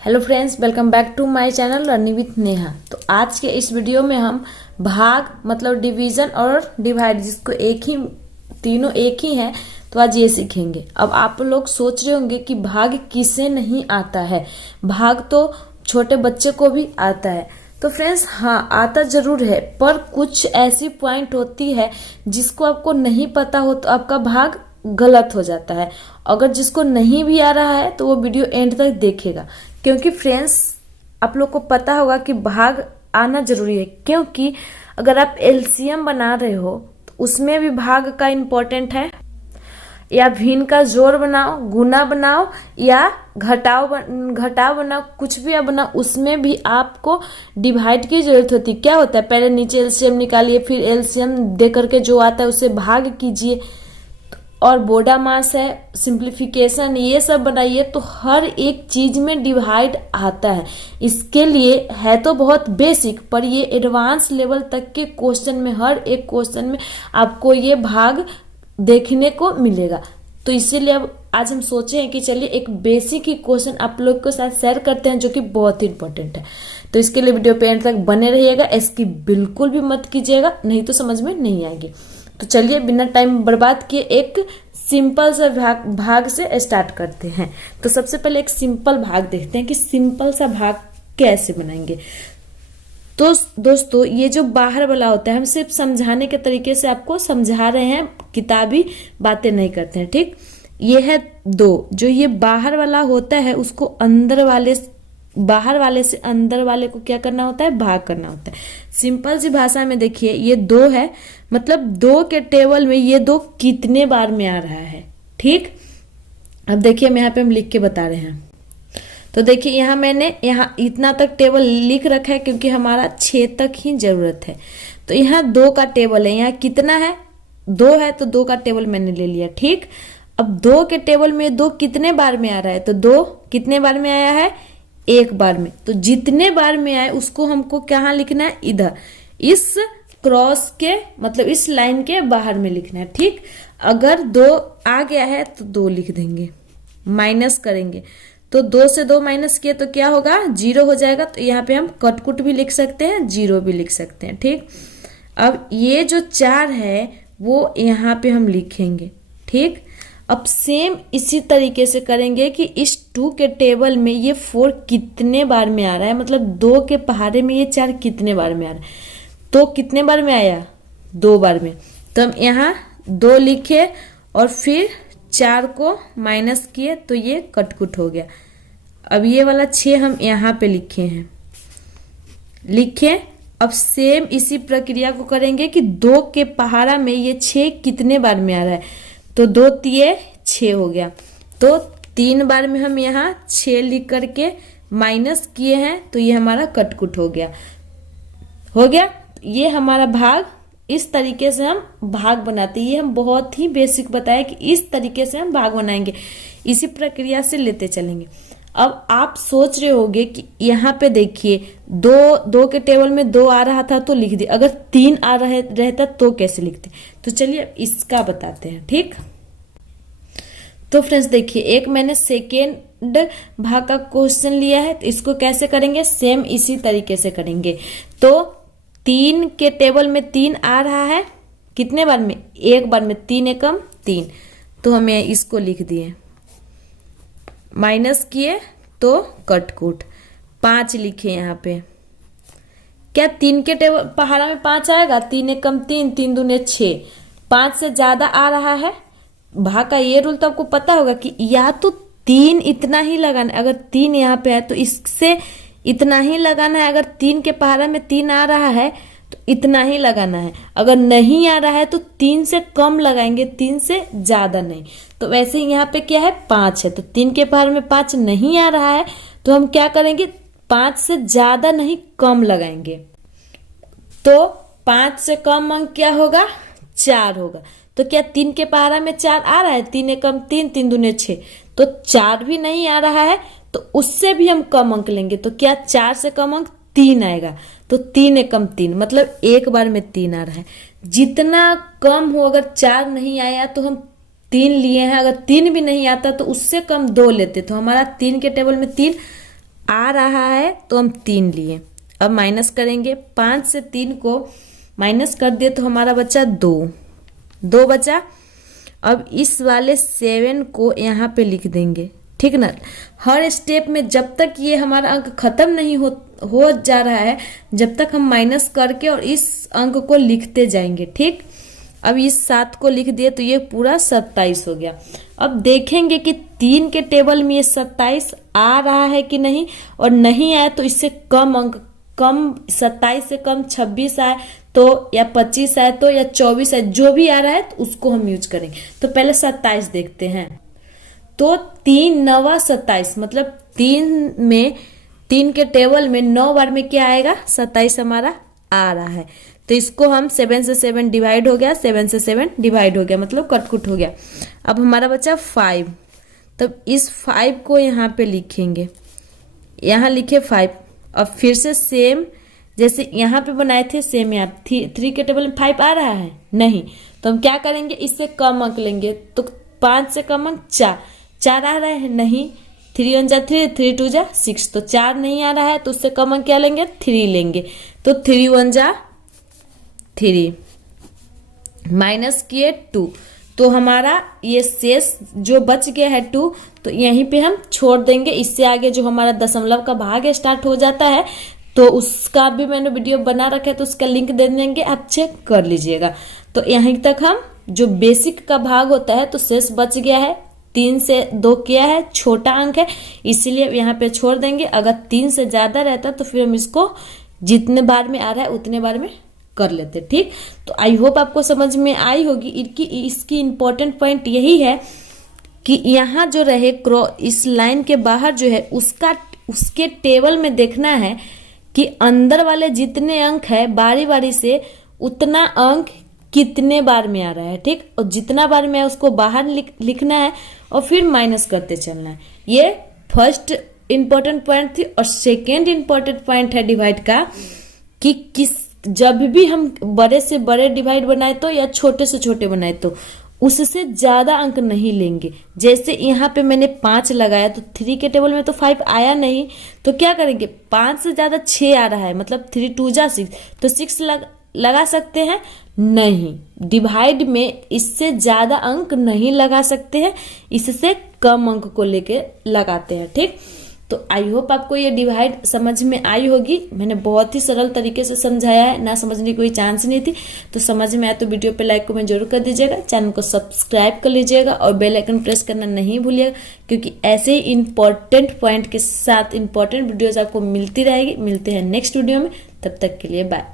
Hello friends, welcome back to my channel learning with Neha. तो आज के इस वीडियो में हम भाग मतलब डिवीजन और डिवाइड, जिसको एक ही तीनों एक ही है, तो आज ये सीखेंगे। अब आप लोग सोच रहे होंगे कि भाग किसे नहीं आता है। भाग तो छोटे बच्चे को भी आता है। तो फ्रेंड्स, हाँ, आता जरूर है, पर कुछ ऐसी पॉइंट होती है जिसको आपको नहीं पता हो तो आपका भाग गलत हो जाता है। अगर जिसको नहीं भी आ रहा है तो वो वीडियो एंड तक देखेगा, क्योंकि फ्रेंड्स आप लोग को पता होगा कि भाग आना जरूरी है। क्योंकि अगर आप एलसीएम बना रहे हो तो उसमें भी भाग का इम्पोर्टेंट है, या भिन्न का जोड़ बनाओ, गुना बनाओ, या घटाओ बनाओ, कुछ भी आप बनाओ, उसमें भी आपको डिवाइड की जरूरत होती है। क्या होता है, पहले नीचे एलसीएम निकालिए, फिर एलसीएम दे करके जो आता है उसे भाग कीजिए, और बोडा मास है, सिंप्लीफिकेशन, ये सब बनाइए। तो हर एक चीज में डिवाइड आता है। इसके लिए है तो बहुत बेसिक, पर ये एडवांस लेवल तक के क्वेश्चन में, हर एक क्वेश्चन में आपको ये भाग देखने को मिलेगा। तो इसीलिए अब आज हम सोचे हैं कि चलिए एक बेसिक ही क्वेश्चन आप लोग के साथ शेयर करते हैं, जो कि बहुत ही इंपॉर्टेंट है। तो इसके लिए वीडियो पे एंड तक बने रहिएगा, इसकी बिल्कुल भी मत कीजिएगा, नहीं तो समझ में नहीं आएगी। तो चलिए बिना टाइम बर्बाद किए एक सिंपल सा भाग से स्टार्ट करते हैं। तो सबसे पहले एक सिंपल भाग देखते हैं कि सिंपल सा भाग कैसे बनाएंगे। तो दोस्तों, ये जो बाहर वाला होता है, हम सिर्फ समझाने के तरीके से आपको समझा रहे हैं, किताबी बातें नहीं करते हैं, ठीक। ये है 2। जो ये बाहर वाला होता है उसको बाहर वाले से अंदर वाले को क्या करना होता है, भाग करना होता है। सिंपल सी भाषा में देखिए, ये 2 है, मतलब 2 के टेबल में ये 2 कितने बार में आ रहा है, ठीक। अब देखिए यहाँ पे हम लिख के बता रहे हैं। तो देखिए यहाँ इतना तक टेबल लिख रखा है, क्योंकि हमारा 6 तक ही जरूरत है। तो यहाँ 2 का टेबल है, यहाँ कितना है, 2 है, तो 2 का टेबल मैंने ले लिया, ठीक। अब 2 के टेबल में 2 कितने बार में आ रहा है, तो 2 कितने बार में आया है, 1 बार में। तो जितने बार में आए उसको हमको कहाँ लिखना है, इधर, इस क्रॉस के मतलब इस लाइन के बाहर में लिखना है, ठीक। अगर 2 आ गया है तो 2 लिख देंगे, माइनस करेंगे, तो 2 से 2 माइनस किए तो क्या होगा, 0 हो जाएगा। तो यहाँ पे हम कटकुट भी लिख सकते हैं, 0 भी लिख सकते हैं, ठीक। अब ये जो 4 है वो यहाँ पे हम लिखेंगे, ठीक। अब सेम इसी तरीके से करेंगे कि इस 2 के टेबल में ये 4 कितने बार में आ रहा है, मतलब 2 के पहाड़े में ये 4 कितने बार में आ रहा है। तो कितने बार में आया, 2 बार में। तो हम यहाँ 2 लिखे और फिर 4 को माइनस किए, तो ये कटकुट हो गया। अब ये वाला 6 हम यहाँ पे लिखे। अब सेम इसी प्रक्रिया को करेंगे कि 2 के पहाड़ा में ये 6 कितने बार में आ रहा है, तो 2 तिये 6 हो गया। तो 3 बार में हम यहाँ 6 लिख करके माइनस किए हैं, तो ये हमारा कटकुट हो गया। ये हमारा भाग, इस तरीके से हम भाग बनाते हैं। ये हम बहुत ही बेसिक बताया कि इस तरीके से हम भाग बनाएंगे, इसी प्रक्रिया से लेते चलेंगे। अब आप सोच रहे होंगे कि यहाँ पे देखिए 2 के टेबल में 2 आ रहा था तो लिख दिया, अगर 3 आ रहता तो कैसे लिखते। तो चलिए इसका बताते हैं, ठीक। तो फ्रेंड्स देखिए, एक मैंने सेकेंड भाग का क्वेश्चन लिया है, तो इसको कैसे करेंगे, सेम इसी तरीके से करेंगे। तो 3 के टेबल में 3 आ रहा है, कितने बार में, 1 बार में, 3 एकम 3, तो हमें इसको लिख दिए, माइनस किए तो कटकुट, 5 लिखे यहाँ पे। क्या 3 के टेबल पहाड़ा में 5 आएगा, 3 एकम 3, 3 दूने 6, 5 से ज्यादा आ रहा है। भाग का ये रूल तो आपको पता होगा कि या तो 3 इतना ही लगाना, अगर 3 यहाँ पे है तो इससे इतना ही लगाना है। अगर 3 के पहाड़ा में 3 आ रहा है तो इतना ही लगाना है। अगर नहीं आ रहा है तो 3 से कम लगाएंगे, 3 से ज्यादा नहीं। तो वैसे ही यहाँ पे क्या है, 5 है, तो 3 के पहाड़ में 5 नहीं आ रहा है, तो हम क्या करेंगे, 5 से ज्यादा नहीं कम लगाएंगे। तो 5 से कम अंक क्या होगा, 4 होगा। तो क्या 3 के पहाड़ा में 4 आ रहा है, 3 एकम 3, 3 दूने 6, तो 4 भी नहीं आ रहा है, तो उससे भी हम कम अंक लेंगे। तो क्या 4 से कम अंक 3 आएगा, तो 3 एकम 3, मतलब 1 बार में 3 आ रहा है। जितना कम हो, अगर 4 नहीं आया तो हम 3 लिए हैं, अगर 3 भी नहीं आता तो उससे कम 2 लेते, तो हमारा 3 के टेबल में 3 आ रहा है तो हम 3 लिए। अब माइनस करेंगे, 5 से 3 को माइनस कर दिए तो हमारा बचा 2 बचा। अब इस वाले 7 को यहाँ पे लिख देंगे, ठीक ना। हर स्टेप में जब तक ये हमारा अंक खत्म नहीं हो जा रहा है, जब तक हम माइनस करके और इस अंक को लिखते जाएंगे, ठीक। अब इस 7 को लिख दिए तो ये पूरा 27 हो गया। अब देखेंगे कि 3 के टेबल में ये 27 आ रहा है कि नहीं, और नहीं आया तो इससे कम अंक, कम 27 से कम 26 आए तो, या 25 आए तो, या 24 आए, जो भी आ रहा है तो उसको हम यूज करेंगे। तो पहले 27 देखते हैं। तो 3 9 27, मतलब 3 के टेबल में 9 बार में क्या आएगा, 27 हमारा आ रहा है। तो इसको हम 7 से 7 डिवाइड हो गया, 7 से 7 डिवाइड हो गया, मतलब कटकुट हो गया। अब हमारा बचा 5। तब इस 5 को यहाँ पे लिखेंगे, यहाँ लिखे 5। अब फिर से सेम जैसे यहाँ पे बनाए थे सेम यहाँ 3 के टेबल में 5 आ रहा है नहीं, तो हम क्या करेंगे, इससे कम अंक लेंगे। तो 5 से कम अंक 4 आ रहा है नहीं, 3 1 जा 3, 3 2 जा 6, तो 4 नहीं आ रहा है तो उससे कम अंक क्या लेंगे, 3 लेंगे। तो 3 1 जा 3, माइनस किए 2, तो हमारा ये शेष जो बच गया है 2, तो यहीं पे हम छोड़ देंगे। इससे आगे जो हमारा दशमलव का भाग स्टार्ट हो जाता है तो उसका भी मैंने वीडियो बना रखा है, तो उसका लिंक दे देंगे, आप चेक कर लीजिएगा। तो यहीं तक हम जो बेसिक का भाग होता है, तो शेष बच गया है 3 से 2 किया है, छोटा अंक है इसीलिए यहाँ पे छोड़ देंगे। अगर 3 से ज्यादा रहता तो फिर हम इसको जितने बार में आ रहा है उतने बार में कर लेते, ठीक। तो आई होप आपको समझ में आई होगी। इसकी इंपॉर्टेंट पॉइंट यही है कि यहाँ जो रहे इस लाइन के बाहर जो है उसके टेबल में देखना है कि अंदर वाले जितने अंक है बारी बारी से उतना अंक कितने बार में आ रहा है, ठीक। और जितना बार में है उसको बाहर लिखना है और फिर माइनस करते चलना है। ये फर्स्ट इंपॉर्टेंट पॉइंट थी। और सेकेंड इंपॉर्टेंट पॉइंट है डिवाइड का कि जब भी हम बड़े से बड़े डिवाइड बनाए तो या छोटे से छोटे बनाए तो उससे ज्यादा अंक नहीं लेंगे। जैसे यहाँ पे मैंने 5 लगाया तो 3 के टेबल में तो 5 आया नहीं, तो क्या करेंगे, 5 से ज्यादा 6 आ रहा है, मतलब 3 2 जा 6, तो 6 लगा सकते हैं नहीं। डिवाइड में इससे ज्यादा अंक नहीं लगा सकते हैं, इससे कम अंक को लेके लगाते हैं, ठीक। तो आई होप आपको ये डिवाइड समझ में आई होगी। मैंने बहुत ही सरल तरीके से समझाया है, ना समझने की कोई चांस नहीं थी। तो समझ में आया तो वीडियो पे लाइक कमेंट जरूर कर दीजिएगा, चैनल को सब्सक्राइब कर लीजिएगा और बेल आइकन प्रेस करना नहीं भूलिएगा, क्योंकि ऐसे ही इंपॉर्टेंट पॉइंट के साथ इंपॉर्टेंट वीडियोज आपको मिलती रहेगी। मिलते हैं नेक्स्ट वीडियो में, तब तक के लिए बाय।